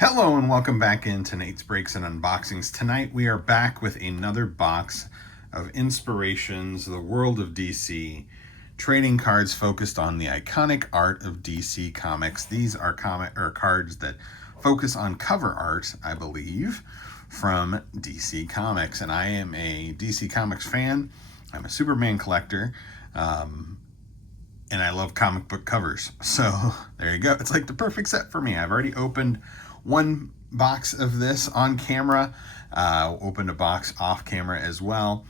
Hello and welcome back into Nate's Breaks and Unboxings. Tonight we are back with another box of Inspirations, the World of DC, trading cards focused on the iconic art of DC Comics. These are cards that focus on cover art, I believe, from DC Comics. And I am a DC Comics fan. I'm a Superman collector. And I love comic book covers. So there you go. It's like the perfect set for me. I've already opened one box of this on camera, opened a box off camera as well,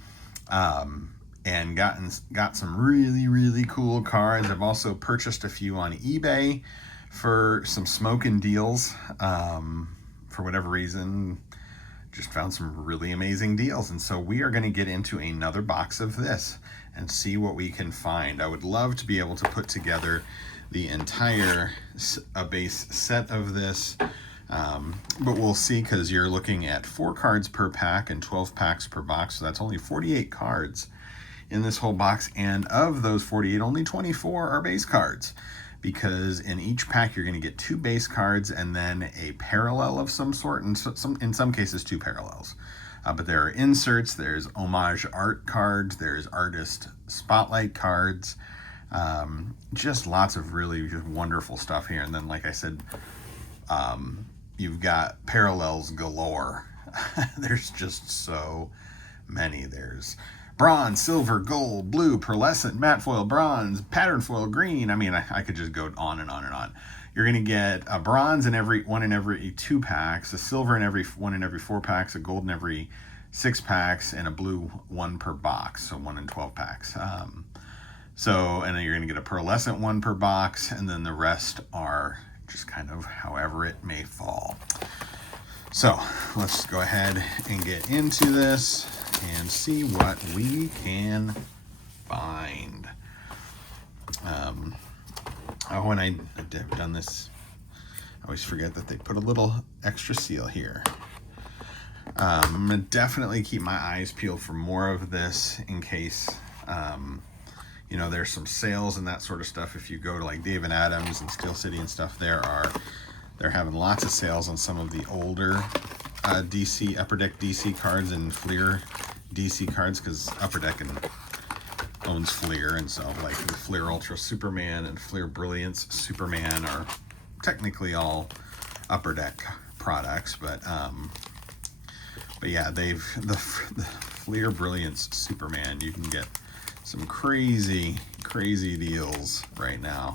and got some really cool cards. I've also purchased a few on eBay for some smoking deals. For whatever reason, just found some really amazing deals. And so we are going to get into another box of this and see what we can find. I would love to be able to put together the entire base set of this, but we'll see, because you're looking at 4 cards per pack and 12 packs per box, so that's only 48 cards in this whole box. And of those 48, only 24 are base cards, because in each pack you're going to get 2 base cards and then a parallel of some sort, and in some cases 2 parallels. But there are inserts, there's homage art cards, there's artist spotlight cards, just lots of really just wonderful stuff here. And then, like I said, you've got parallels galore. There's just so many. There's bronze, silver, gold, blue, pearlescent, matte foil, bronze, pattern foil, green. I mean, I could just go on and on and on. You're going to get a bronze in every 2 packs, a silver in every 4 packs, a gold in every 6 packs, and a blue 1 per box, so 1 in 12 packs. And then you're going to get a pearlescent 1 per box, and then the rest are just kind of however it may fall. So let's go ahead and get into this and see what we can find. When I've done this, I always forget that they put a little extra seal here. I'm going to definitely keep my eyes peeled for more of this in case, there's some sales and that sort of stuff. If you go to like Dave and Adams and Steel City and stuff, they're having lots of sales on some of the older DC, Upper Deck DC cards and Fleer DC cards, because Upper Deck owns Fleer, and so like the Fleer Ultra Superman and Fleer Brilliance Superman are technically all Upper Deck products, but yeah, the Fleer Brilliance Superman, you can get some crazy deals right now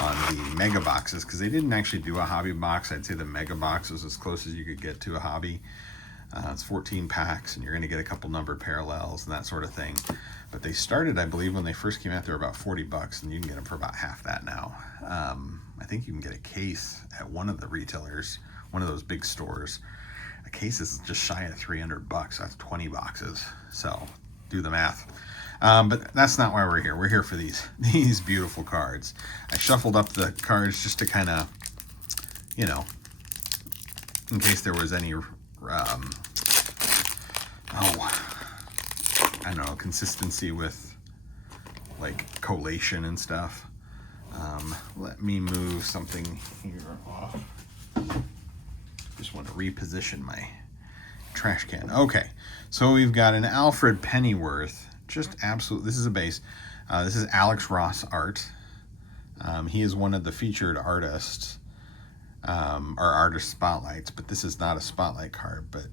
on the mega boxes, because they didn't actually do a hobby box. I'd say the mega box was as close as you could get to a hobby. It's 14 packs, and you're going to get a couple numbered parallels and that sort of thing. But they started, I believe, when they first came out, they were about $40, and you can get them for about half that now. I think you can get a case at one of the retailers, one of those big stores. A case is just shy of $300. That's 20 boxes. So do the math. But that's not why we're here. We're here for these beautiful cards. I shuffled up the cards just to kind of, in case there was any, consistency with like collation and stuff. Let me move something here off. Just want to reposition my trash can. Okay, so we've got an Alfred Pennyworth. Just absolute. This is a base. This is Alex Ross art. He is one of the featured artists, or artist spotlights, but this is not a spotlight card, but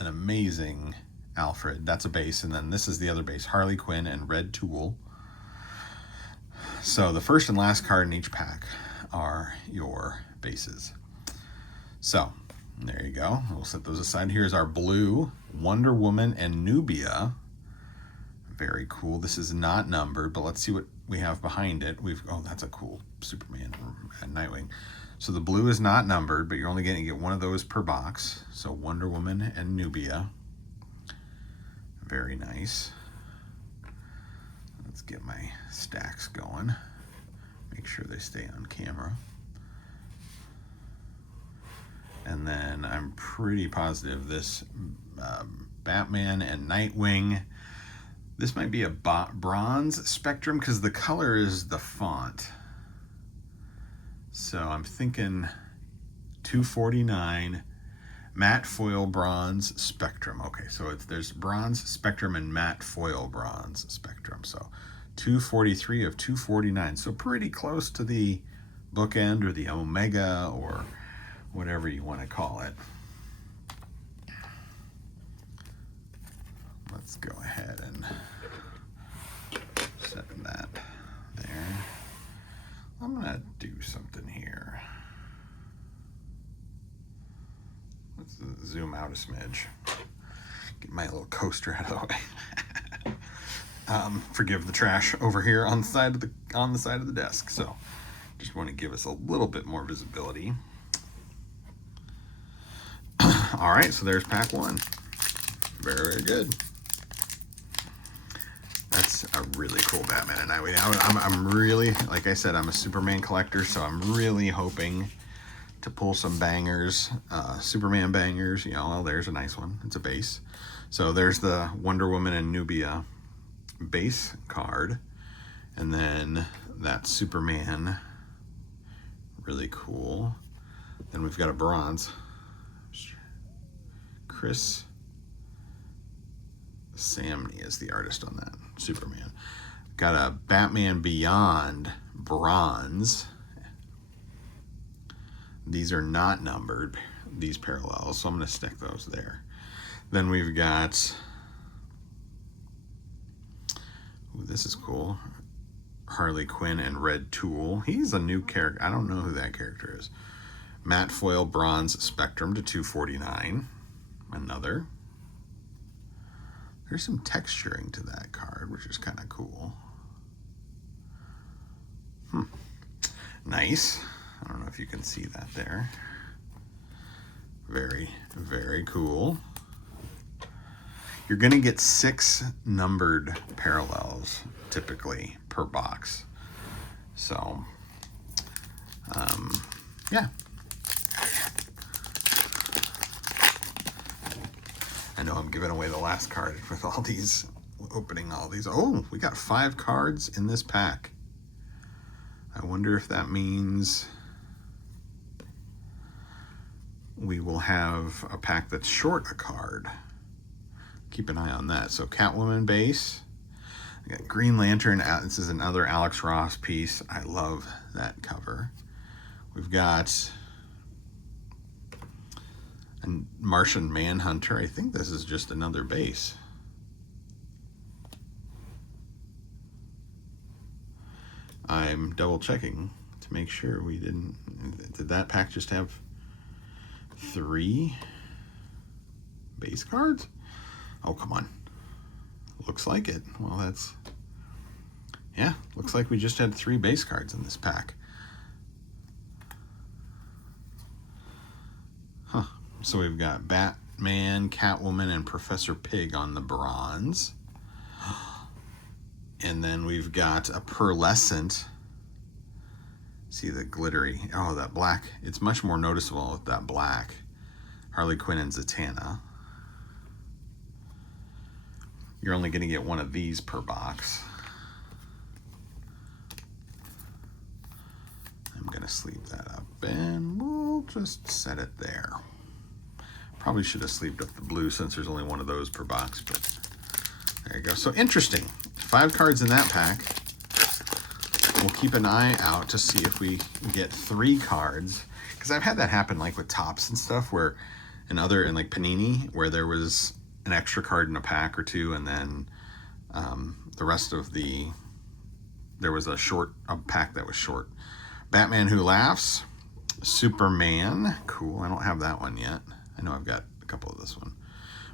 an amazing Alfred. That's a base, and then this is the other base, Harley Quinn and Red Tool. So the first and last card in each pack are your bases. So there you go. We'll set those aside. Here's our blue Wonder Woman and Nubia. Very cool. This is not numbered, but let's see what we have behind it. That's a cool Superman and Nightwing. So the blue is not numbered, but you're only going to get one of those per box. So Wonder Woman and Nubia. Very nice. Let's get my stacks going. Make sure they stay on camera. And then I'm pretty positive this Batman and Nightwing. This might be a bronze spectrum, because the color is the font. So I'm thinking $249. Matte foil bronze spectrum. Okay, so there's bronze spectrum and matte foil bronze spectrum. So 243 of 249. So pretty close to the bookend or the omega or whatever you want to call it. Let's go ahead and set that there. I'm gonna do something here. Let's zoom out a smidge. Get my little coaster out of the way. Forgive the trash over here on the side of the desk. So just want to give us a little bit more visibility. All right, so there's pack one. Very, very good. That's a really cool Batman. And I'm really, like I said, I'm a Superman collector, so I'm really hoping to pull some bangers, Superman bangers. You know, well, there's a nice one. It's a base. So there's the Wonder Woman and Nubia base card. And then that Superman, really cool. Then we've got a bronze. Chris Samney is the artist on that Superman. Got a Batman Beyond bronze. These are not numbered, these parallels, so I'm going to stick those there. Then we've got, ooh, this is cool, Harley Quinn and Red Tool. He's a new character. I don't know who that character is. Matte foil bronze spectrum to $249. Another. There's some texturing to that card, which is kind of cool. Nice. I don't know if you can see that there. Very, very cool. You're going to get 6 numbered parallels typically per box. So, yeah. I know I'm giving away the last card with all these, opening all these. Oh, we got 5 cards in this pack. I wonder if that means we will have a pack that's short a card. Keep an eye on that. So Catwoman base. I got Green Lantern. This is another Alex Ross piece. I love that cover. We've got a Martian Manhunter. I think this is just another base. I'm double checking to make sure we didn't. Did that pack just have 3 base cards? Oh, come on. Looks like it. Well, that's, yeah, looks like we just had 3 base cards in this pack. Huh. So we've got Batman, Catwoman, and Professor Pig on the bronze. And then we've got a pearlescent. See the glittery, oh, that black. It's much more noticeable with that black. Harley Quinn and Zatanna. You're only going to get 1 of these per box. I'm going to sleeve that up and we'll just set it there. Probably should have sleeved up the blue since there's only 1 of those per box, but there you go. So interesting. 5 cards in that pack. We'll keep an eye out to see if we get 3 cards. Because I've had that happen like with Topps and stuff where in like Panini, where there was an extra card in a pack or 2, and then the rest of there was a pack that was short. Batman Who Laughs, Superman, cool. I don't have that one yet. I know I've got a couple of this one.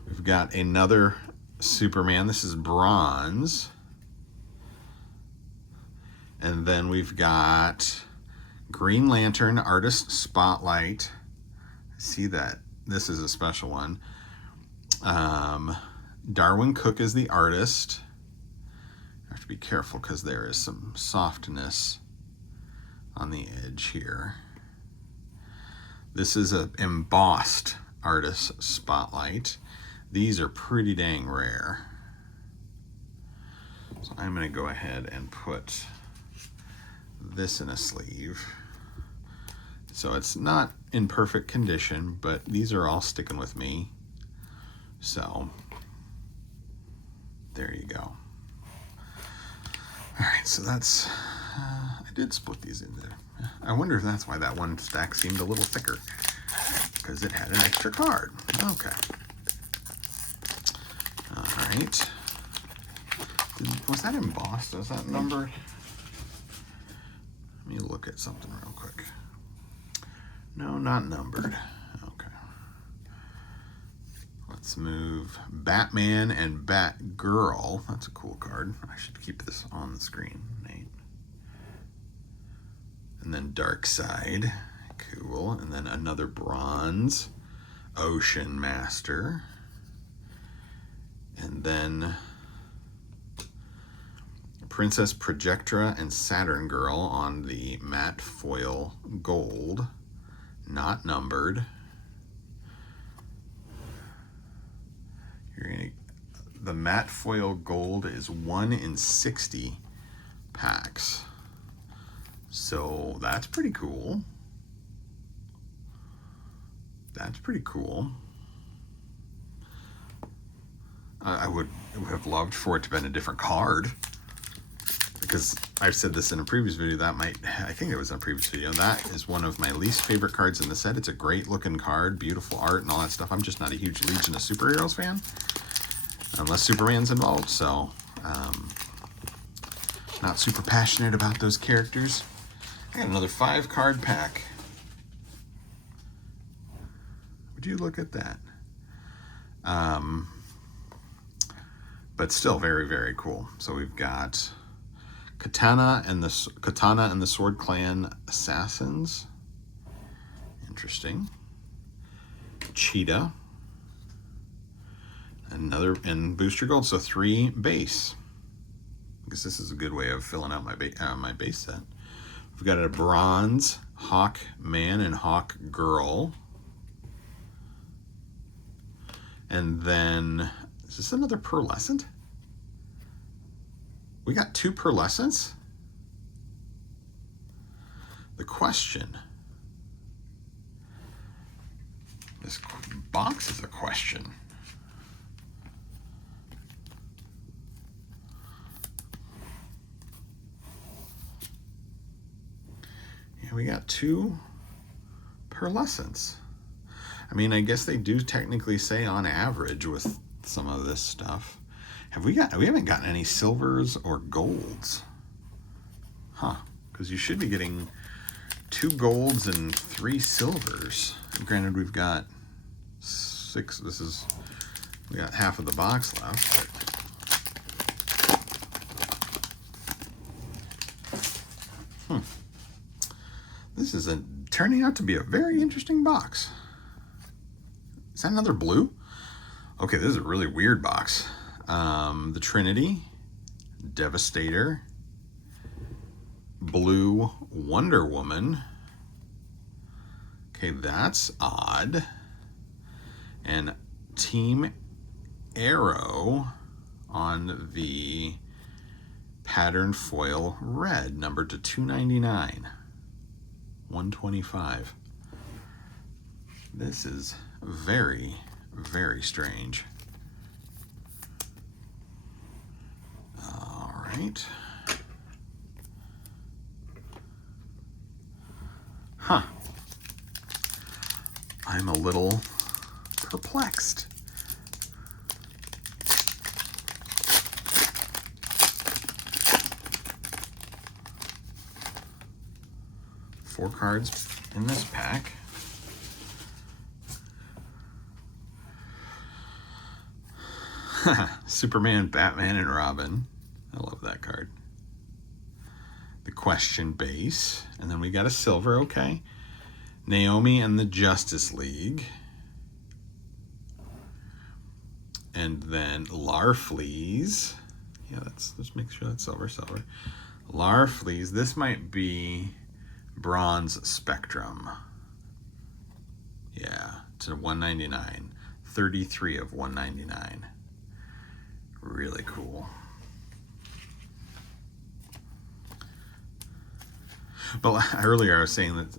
We've got another Superman. This is bronze. And then we've got Green Lantern Artist Spotlight. See that this is a special one. Darwin Cook is the artist. I have to be careful because there is some softness on the edge here. This is an embossed Artist Spotlight. These are pretty dang rare. So I'm going to go ahead and put this in a sleeve. So it's not in perfect condition, but these are all sticking with me. So there you go. All right, so that's, I did split these into, I wonder if that's why that one stack seemed a little thicker, because it had an extra card. Okay. All right. Was that embossed? Was that numbered? Let me look at something real quick. No, not numbered. Okay. Let's move Batman and Batgirl. That's a cool card. I should keep this on the screen, Nate. And then Darkseid. Cool. And then another bronze. Ocean Master. And then Princess Projectra and Saturn Girl on the matte foil gold. Not numbered. The matte foil gold is 1 in 60 packs. So that's pretty cool. That's pretty cool. I would have loved for it to have been a different card, because I've said this in a previous video, I think it was in a previous video, that is one of my least favorite cards in the set. It's a great looking card, beautiful art and all that stuff. I'm just not a huge Legion of Superheroes fan, unless Superman's involved, so not super passionate about those characters. I got another 5-card pack. Would you look at that? But still very, very cool. So we've got Katana and the Sword Clan Assassins. Interesting. Cheetah. Another in Booster Gold, so 3 base. I guess this is a good way of filling out my base set. We've got a bronze Hawk Man and Hawk Girl. And then, is this another pearlescent? We got 2 pearlescents? The question. This box is a question. Yeah, we got 2 pearlescents. I mean, I guess they do technically say on average with some of this stuff. We haven't gotten any silvers or golds. Huh. Because you should be getting 2 golds and 3 silvers. Granted, we've got 6. We got half of the box left. But, this is turning out to be a very interesting box. Is that another blue? Okay, this is a really weird box. The Trinity, Devastator, blue Wonder Woman. Okay, that's odd. And Team Arrow on the pattern foil red, numbered to 299. 125. This is very, very strange. All right. Huh. I'm a little perplexed. Four cards in this pack. Superman, Batman, and Robin. I love that card. The Question base. And then we got a silver, okay. Naomi and the Justice League. And then Larfleeze. Yeah, let's make sure that's silver. Larfleeze. This might be Bronze Spectrum. Yeah, to 199. 33 of 199. Really cool. But earlier I was saying that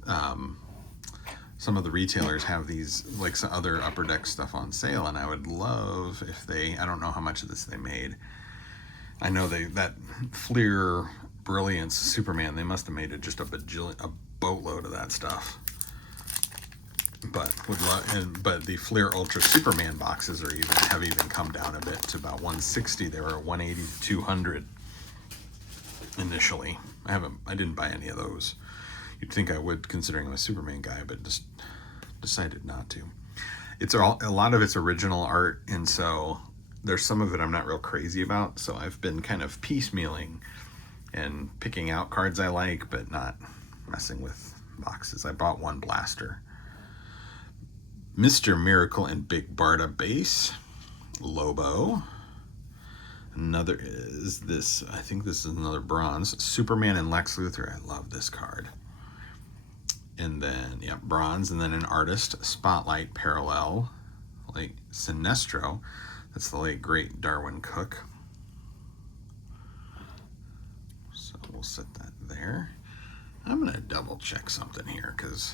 some of the retailers have these, like some other Upper Deck stuff on sale, and I would love if they, I don't know how much of this they made. I know that Fleer Brilliance Superman, they must have made it just a boatload of that stuff. But but the Fleer Ultra Superman boxes have even come down a bit to about 160. They were at 180 to 200 initially. I didn't buy any of those. You'd think I would, considering I'm a Superman guy, but just decided not to. A lot of it's original art, and so there's some of it I'm not real crazy about. So I've been kind of piecemealing and picking out cards I like, but not messing with boxes. I bought one blaster. Mr. Miracle and Big Barda base. Lobo. Another is this, I think this is another bronze. Superman and Lex Luthor. I love this card. And then, yeah, bronze. And then an artist, Spotlight Parallel, like Sinestro. That's the late, great Darwin Cook. So we'll set that there. I'm going to double check something here because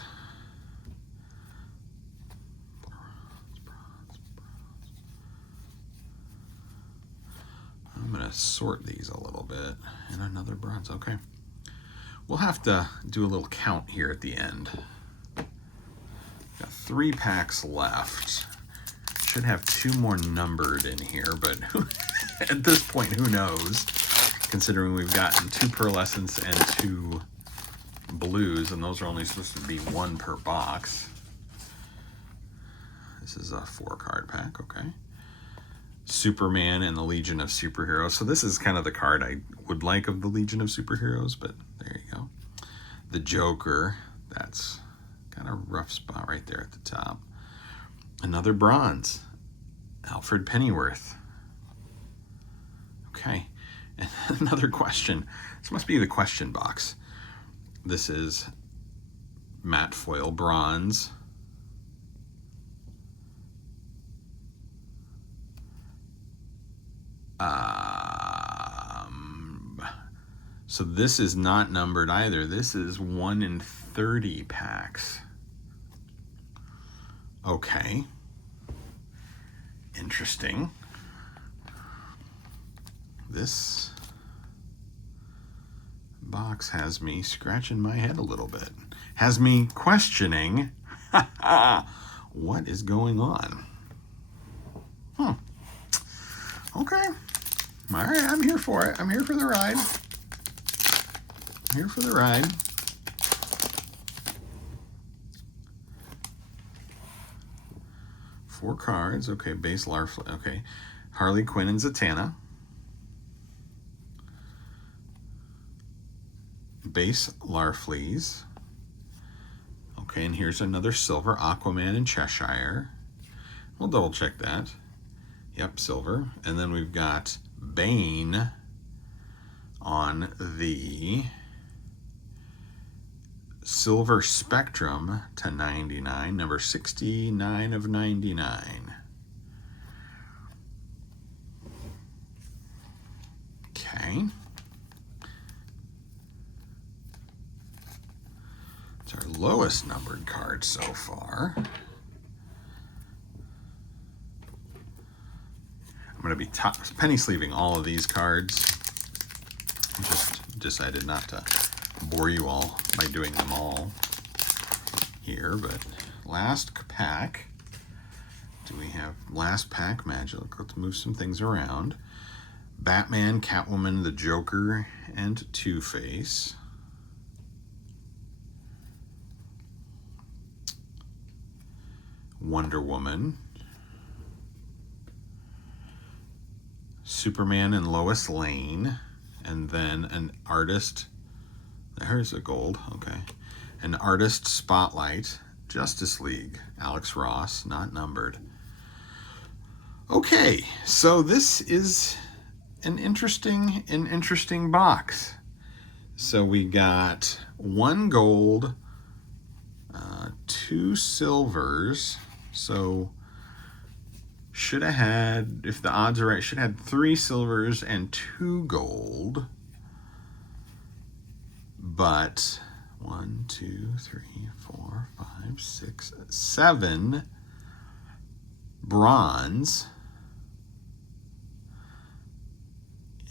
I'm going to sort these a little bit. And another bronze. Okay. We'll have to do a little count here at the end. Got 3 packs left. Should have 2 more numbered in here, but at this point, who knows? Considering we've gotten 2 pearlescents and 2 blues, and those are only supposed to be 1 per box. This is a 4-card pack, okay. Superman and the Legion of Superheroes. So this is kind of the card I would like of the Legion of Superheroes, but there you go. The Joker, that's kind of a rough spot right there at the top. Another bronze, Alfred Pennyworth. Okay, and another question. This must be the question box. This is matte foil bronze. So this is not numbered either. This is 1 in 30 packs. Okay. Interesting. This box has me scratching my head a little bit. Has me questioning what is going on. Okay. All right, I'm here for it. I'm here for the ride. Here for the ride. Four cards. Okay, base Larfleeze. Okay, Harley Quinn and Zatanna. Base Larfleeze. Okay, and here's another silver Aquaman and Cheshire. We'll double check that. Yep, silver. And then we've got Bane on the Silver Spectrum to 99, number 69 of 99. Okay. It's our lowest numbered card so far. I'm going to be penny sleeving all of these cards. I just decided not to bore you all by doing them all here, but last pack. Do we have last pack magic? Let's move some things around. Batman, Catwoman, the Joker, and Two-Face. Wonder Woman. Superman and Lois Lane. And then an artist. There's a gold, okay. An artist spotlight, Justice League, Alex Ross, not numbered. Okay, so this is an interesting box. So we got 1 gold, 2 silvers. So should have had, if the odds are right, should have had 3 silvers and 2 gold. But 1, 2, 3, 4, 5, 6, 7 bronze.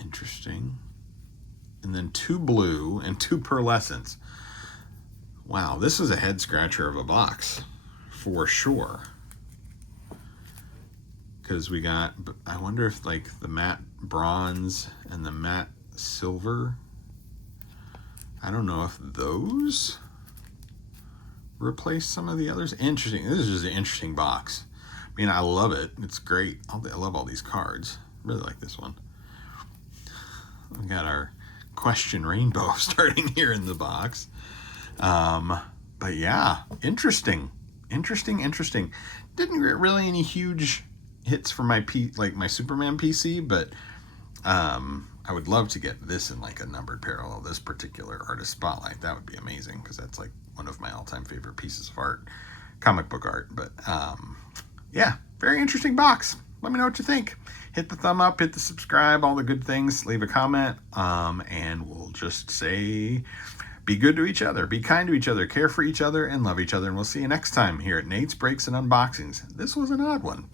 Interesting. And then 2 blue and 2 pearlescents. Wow, this is a head scratcher of a box for sure. Because we got, I wonder if like the matte bronze and the matte silver, I don't know if those replace some of the others. Interesting. This is just an interesting box. I mean, I love it. It's great. I love all these cards. Really like this one. We got our question rainbow starting here in the box. But yeah, interesting. Didn't get really any huge hits for my my Superman PC, but I would love to get this in like a numbered parallel, this particular artist spotlight. That would be amazing, because that's like one of my all-time favorite pieces of art, comic book art. But yeah, very interesting box. Let me know what you think. Hit the thumb up, hit the subscribe, all the good things. Leave a comment, and we'll just say, be good to each other, be kind to each other, care for each other, and love each other. And we'll see you next time here at Nate's Breaks and Unboxings. This was an odd one.